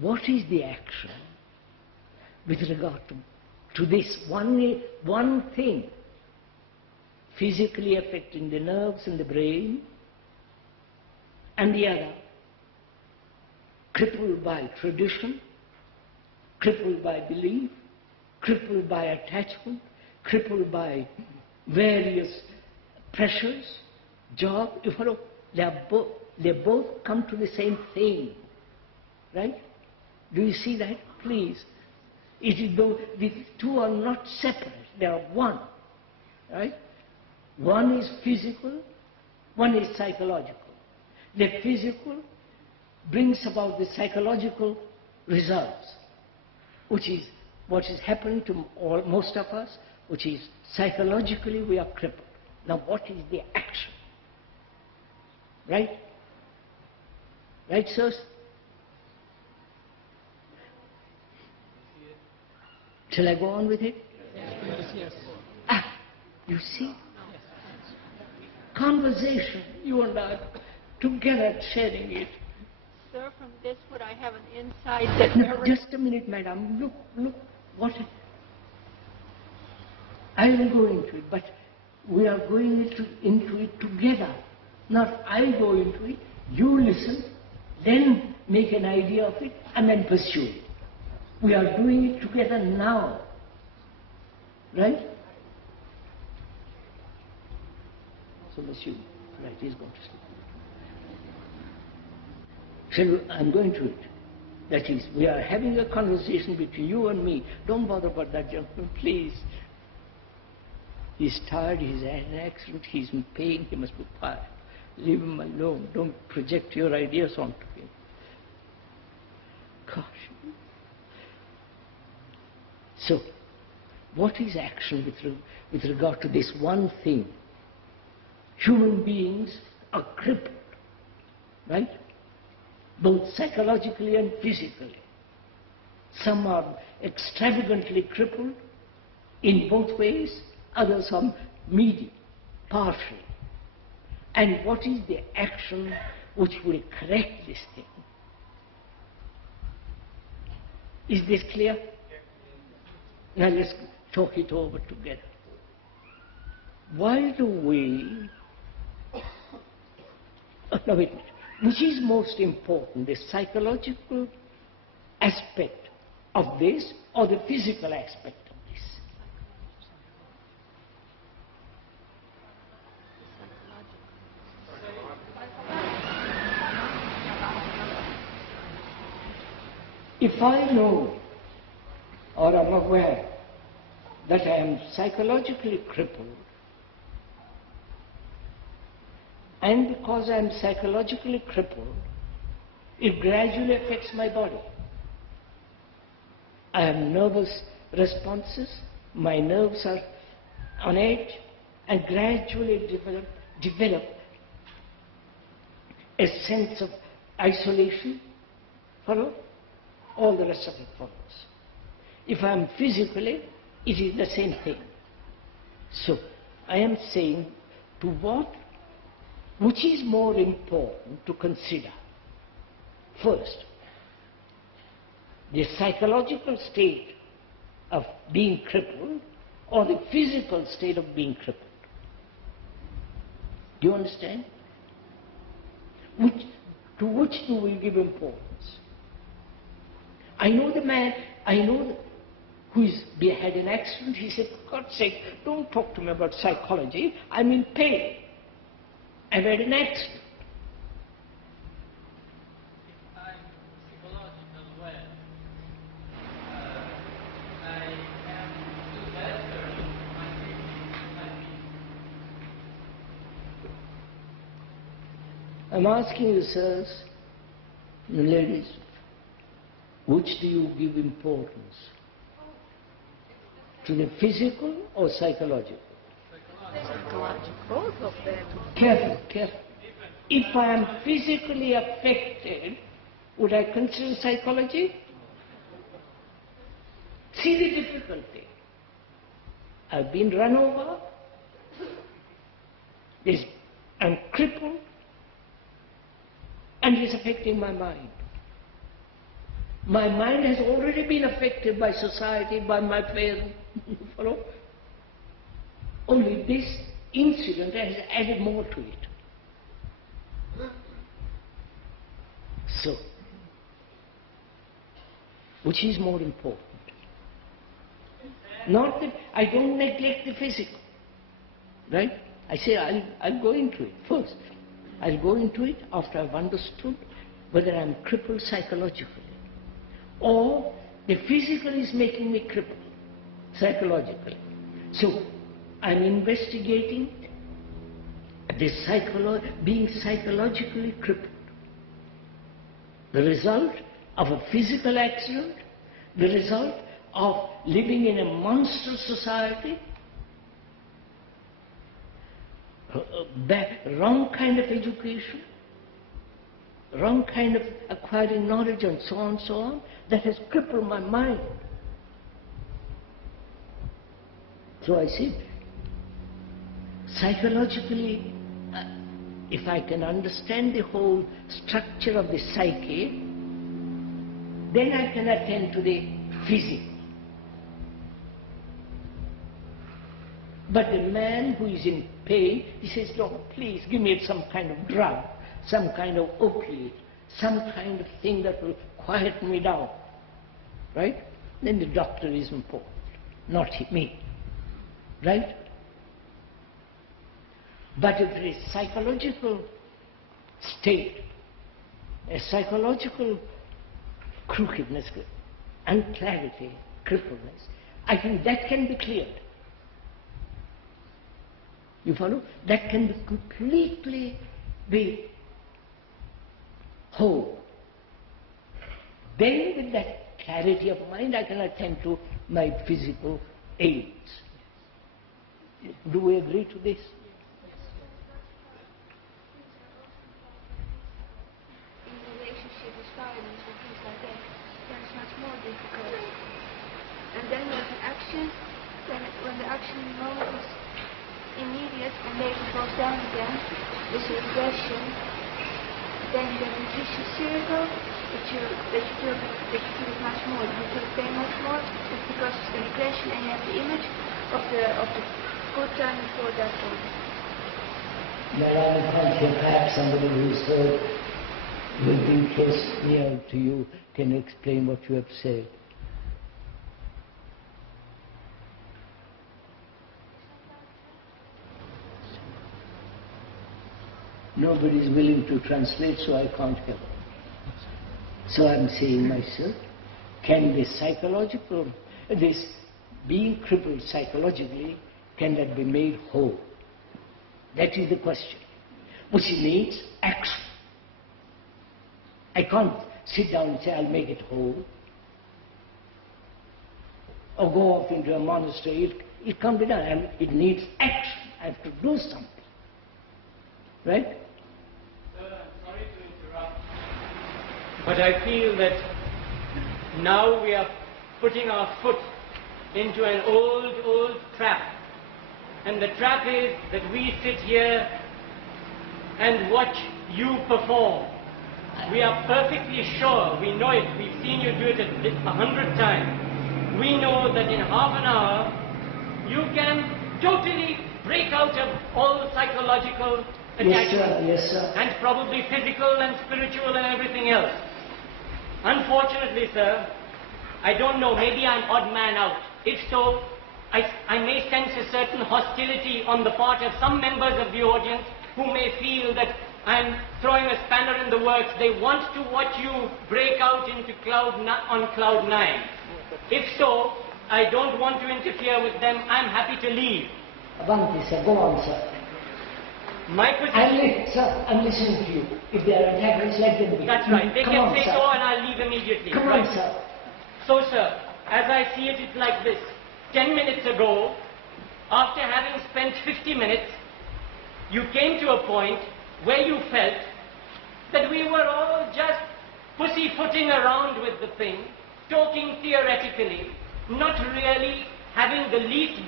what is the action with regard to this one thing, physically affecting the nerves and the brain, and the other, crippled by tradition, crippled by belief, crippled by attachment, crippled by various pressures, job, you follow, they both come to the same thing, right? Do you see that? Please. It is though the two are not separate, they are one, right? One is physical, one is psychological. The physical brings about the psychological results, which is what is happening to most of us, which is psychologically we are crippled. Now what is the action? Right? Right, sirs? Shall I go on with it? Yes. Ah, you see? Conversation, you and I, together sharing it. Sir, from this would I have an insight that... No, just a minute, madam. Look, what... I will go into it, but we are going into it together. Not I go into it, you listen, then make an idea of it, and then pursue it. We are doing it together now. Right? So, monsieur, right, he's going to sleep. I'm going to it. That is, we are having a conversation between you and me. Don't bother about that gentleman, please. He's tired, he's had an accident, he's in pain, he must be tired. Leave him alone. Don't project your ideas onto him. Gosh. So, what is action with regard to this one thing? Human beings are crippled, right? Both psychologically and physically. Some are extravagantly crippled in both ways, others are medium, partial. And what is the action which will correct this thing? Is this clear? Now let's talk it over together. Why do we... no, wait a minute. Which is most important, the psychological aspect of this or the physical aspect of this? If I know or am aware that I am psychologically crippled, and because I am psychologically crippled, it gradually affects my body. I have nervous responses, my nerves are on edge, and gradually develop a sense of isolation. Follow? All the rest of it follows. If I am physically, it is the same thing. So, I am saying to which is more important to consider? First, the psychological state of being crippled or the physical state of being crippled. Do you understand? To which do we give importance? I know the man, who had an accident. He said, for God's sake, don't talk to me about psychology. I'm in pain. I've had an accident. If I'm psychological well, I have to do better my I'm asking you, sirs and ladies, which do you give importance? To the physical or psychological? Psychological. Both of them. Careful. If I am physically affected, would I consider psychology? See the difficulty. I've been run over. I'm crippled. And it's affecting my mind. My mind has already been affected by society, by my parents. You follow? Only this incident has added more to it. So, which is more important? Not that I don't neglect the physical, right? I say I'll go into it first. I'll go into it after I've understood whether I'm crippled psychologically or the physical is making me crippled psychologically. So I'm investigating the being psychologically crippled. The result of a physical accident, the result of living in a monstrous society, wrong kind of education, wrong kind of acquiring knowledge and so on, that has crippled my mind. So I see, psychologically, if I can understand the whole structure of the psyche, then I can attend to the physical. But the man who is in pain, he says, "No, please give me some kind of drug, some kind of opiate, some kind of thing that will quiet me down." Right? Then the doctor is important, not me. Right? But if there is psychological state, a psychological crookedness, unclarity, crippledness, I think that can be cleared. You follow? That can be completely be whole. Then with that clarity of mind I can attend to my physical ailments. Do we agree to this? In relationship with violence or things like that, then it's much more difficult. And then with the action, then when the action moment is immediate and later goes down again, with the regression, then the vicious circle that you feel it much more, you feel pain much more, it's because it's the regression and you have the image of the good time before that one. Now I'm conscious, perhaps somebody who's heard, will be close near to you, can explain what you have said. Nobody is willing to translate, so I can't help. So I'm saying myself, can this psychological, this being crippled psychologically, can that be made whole? That is the question, which needs action. I can't sit down and say, I'll make it whole, or go off into a monastery. It can't be done. It needs action. I have to do something. Right? Sir, I'm sorry to interrupt, but I feel that now we are putting our foot into an old trap. And the trap is that we sit here and watch you perform. We are perfectly sure, we know it, we've seen you do it 100 times. We know that in half an hour you can totally break out of all psychological attachments. Yes, sir. And probably physical and spiritual and everything else. Unfortunately, sir, I don't know, maybe I'm odd man out. If so, I may sense a certain hostility on the part of some members of the audience who may feel that I'm throwing a spanner in the works. They want to watch you break out into on cloud 9. If so, I don't want to interfere with them. I'm happy to leave. Avanti, sir. Go on, sir. My position... Sir, I'm listening to you. If they are antagonists, let them be. That's right. They Come can on, say sir. so and I'll leave immediately. Come right. on, sir. So, sir, as I see it, it's like this. 10 minutes ago, after having spent 50 minutes, you came to a point where you felt that we were all just pussyfooting around with the thing, talking theoretically, not really having the least